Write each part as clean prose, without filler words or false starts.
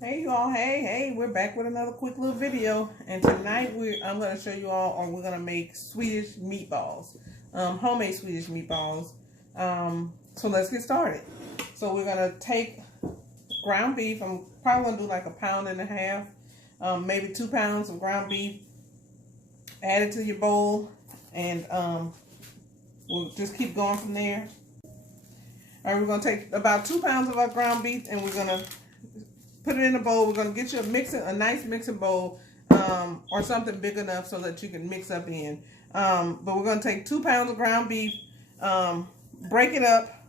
Hey you all, hey, we're back with another quick little video, and tonight I'm going to show you all, or we're going to make Swedish meatballs, homemade Swedish meatballs. So let's get started. So we're going to take ground beef. I'm probably going to do like 1.5 pounds, maybe 2 pounds of ground beef. Add it to your bowl, and we'll just keep going from there. All right, we're going to take about 2 pounds of our ground beef, and we're going to put it in a bowl. We're going to get you a nice mixing bowl, or something big enough so that you can mix up in. But we're going to take 2 pounds of ground beef, break it up.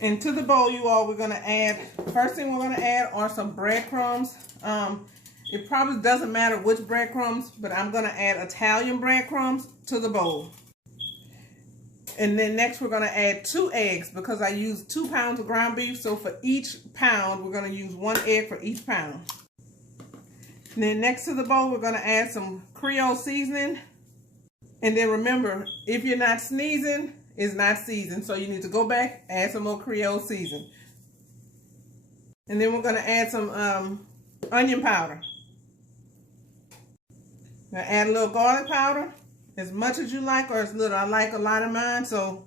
Into the bowl, you all, we're going to add, first thing we're going to add are some breadcrumbs. It probably doesn't matter which breadcrumbs, but I'm going to add Italian breadcrumbs to the bowl. And then next we're going to add 2 eggs because I used 2 pounds of ground beef. So for each pound, we're going to use 1 egg for each pound. And then next to the bowl, we're going to add some Creole seasoning. And then remember, if you're not sneezing, it's not seasoned. So you need to go back, add some more Creole seasoning. And then we're going to add some onion powder. Now add a little garlic powder. As much as you like, or as little. I like a lot of mine, so.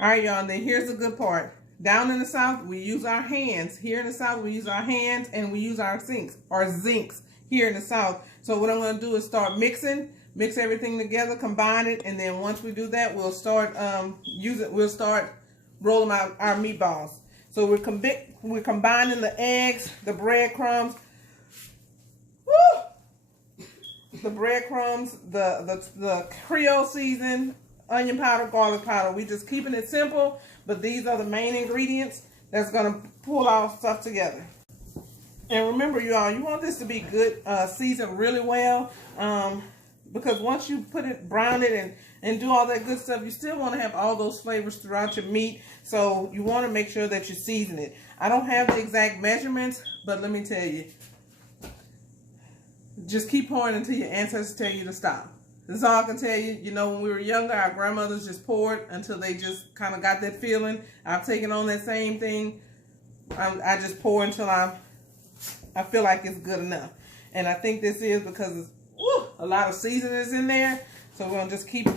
Alright, y'all, and then here's the good part. Down in the South, we use our hands. Here in the South, we use our hands, and we use our zincs here in the South. So what I'm going to do is start mix everything together, combine it, and then once we do that, we'll start rolling out our meatballs. So we're combining the eggs, the breadcrumbs, the breadcrumbs, the Creole season, onion powder, garlic powder. We just keeping it simple, but these are the main ingredients that's gonna pull our stuff together. And remember, you all, you want this to be good, seasoned really well, because once you brown it and do all that good stuff, you still want to have all those flavors throughout your meat. So you want to make sure that you season it. I don't have the exact measurements, but let me tell you. Just keep pouring until your ancestors tell you to stop. That's all I can tell you. You know, when we were younger, our grandmothers just poured until they just kind of got that feeling. I've taken on that same thing. I just pour until I feel like it's good enough. And I think this is because a lot of seasoning is in there. So we're going to just keep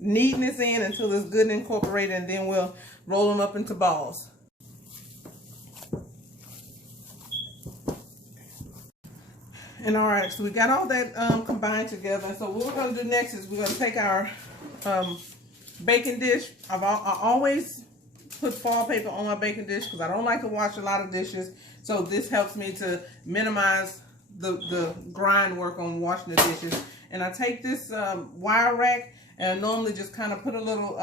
kneading this in until it's good and incorporated, and then we'll roll them up into balls. And all right, so we got all that combined together. So what we're going to do next is we're going to take our baking dish. I always put foil paper on my baking dish because I don't like to wash a lot of dishes. So this helps me to minimize the grind work on washing the dishes. And I take this wire rack, and I normally just kind of put a little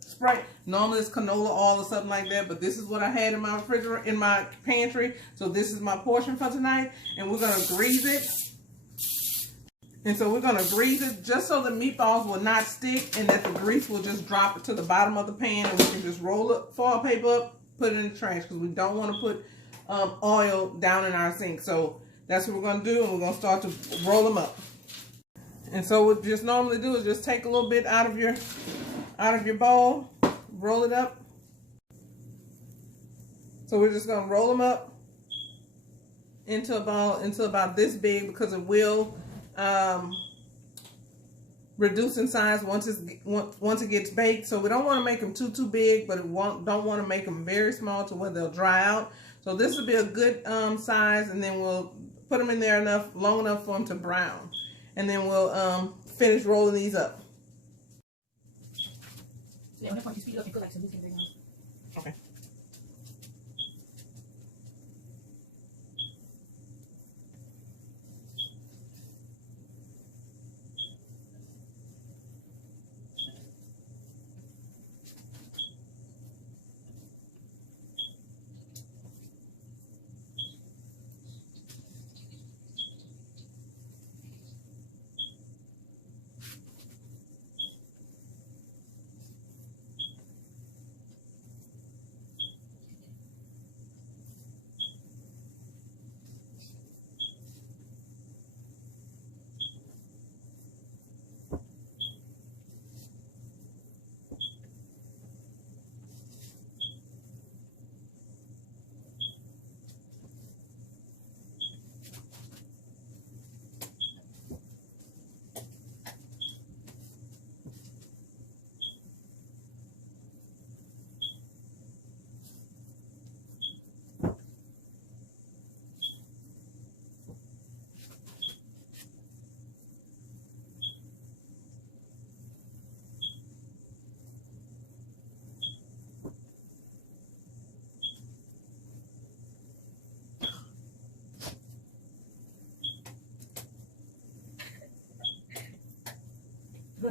spray. Normally it's canola oil or something like that, but this is what I had in my refrigerator, in my pantry. So this is my portion for tonight, and we're going to grease it. And so we're going to grease it just so the meatballs will not stick, and that the grease will just drop to the bottom of the pan, and we can just roll it, foil paper up, put it in the trash, because we don't want to put oil down in our sink. So that's what we're going to do, and we're going to start to roll them up. And so what we just normally do is just take a little bit out of your bowl, roll it up. So we're just going to roll them up into a ball, into about this big, because it will reduce in size once it gets baked. So we don't want to make them too big, but don't want to make them very small to where they'll dry out. So this will be a good size, and then we'll put them in there long enough for them to brown, and then we'll finish rolling these up. Yeah, once you speed it up, you put like some whiskey on. Okay.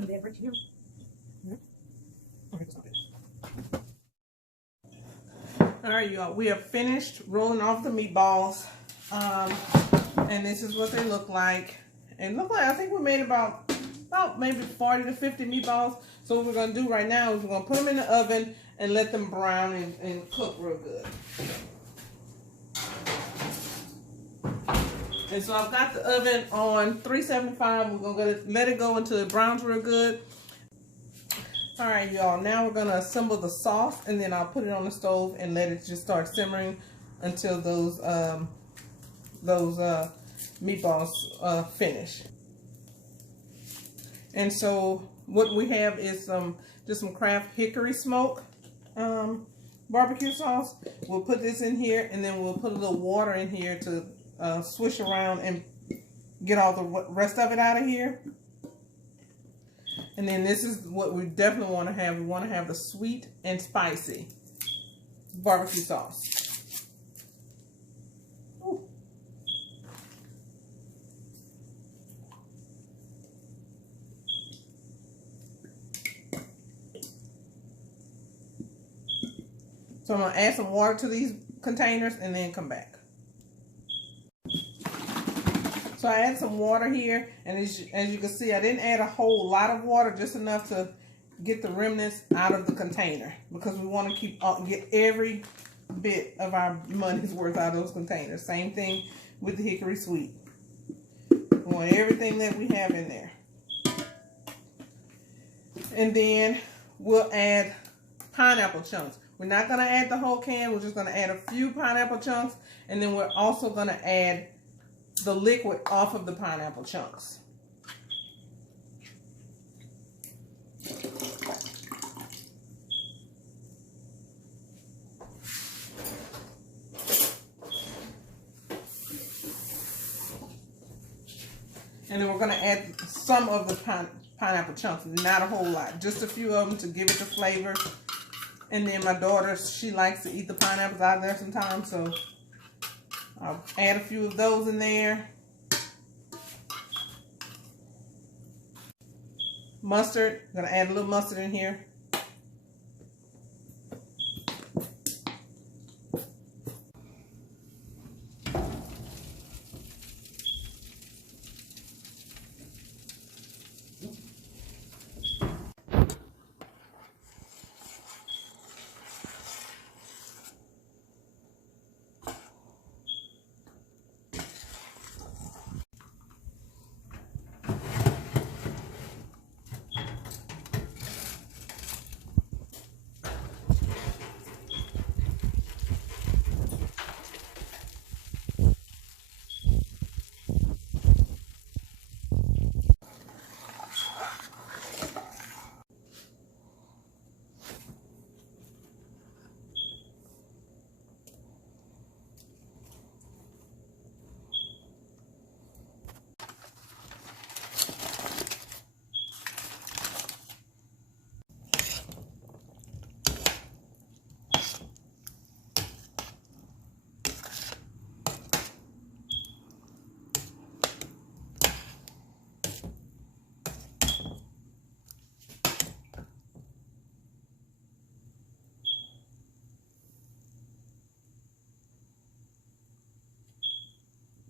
gonna be a break here. All right, y'all. We have finished rolling off the meatballs, and this is what they look like. And look like I think we made about maybe 40 to 50 meatballs. So what we're gonna do right now is we're gonna put them in the oven and let them brown and cook real good. And so I've got the oven on 375. We're gonna let it go until it browns real good. All right, y'all. Now we're gonna assemble the sauce, and then I'll put it on the stove and let it just start simmering until those meatballs finish. And so what we have is just some Kraft hickory smoke barbecue sauce. We'll put this in here, and then we'll put a little water in here to swish around and get all the rest of it out of here. And then this is what we definitely want to have. We want to have the sweet and spicy barbecue sauce. Ooh. So I'm going to add some water to these containers and then come back. So I add some water here, and as you can see, I didn't add a whole lot of water, just enough to get the remnants out of the container, because we want to get every bit of our money's worth out of those containers. Same thing with the hickory sweet. We want everything that we have in there. And then we'll add pineapple chunks. We're not going to add the whole can. We're just going to add a few pineapple chunks, and then we're also going to add the liquid off of the pineapple chunks. And then we're going to add some of the pineapple chunks, not a whole lot, just a few of them to give it the flavor. And then my daughter, she likes to eat the pineapples out of there sometimes, so I'll add a few of those in there. Mustard, I'm going to add a little mustard in here.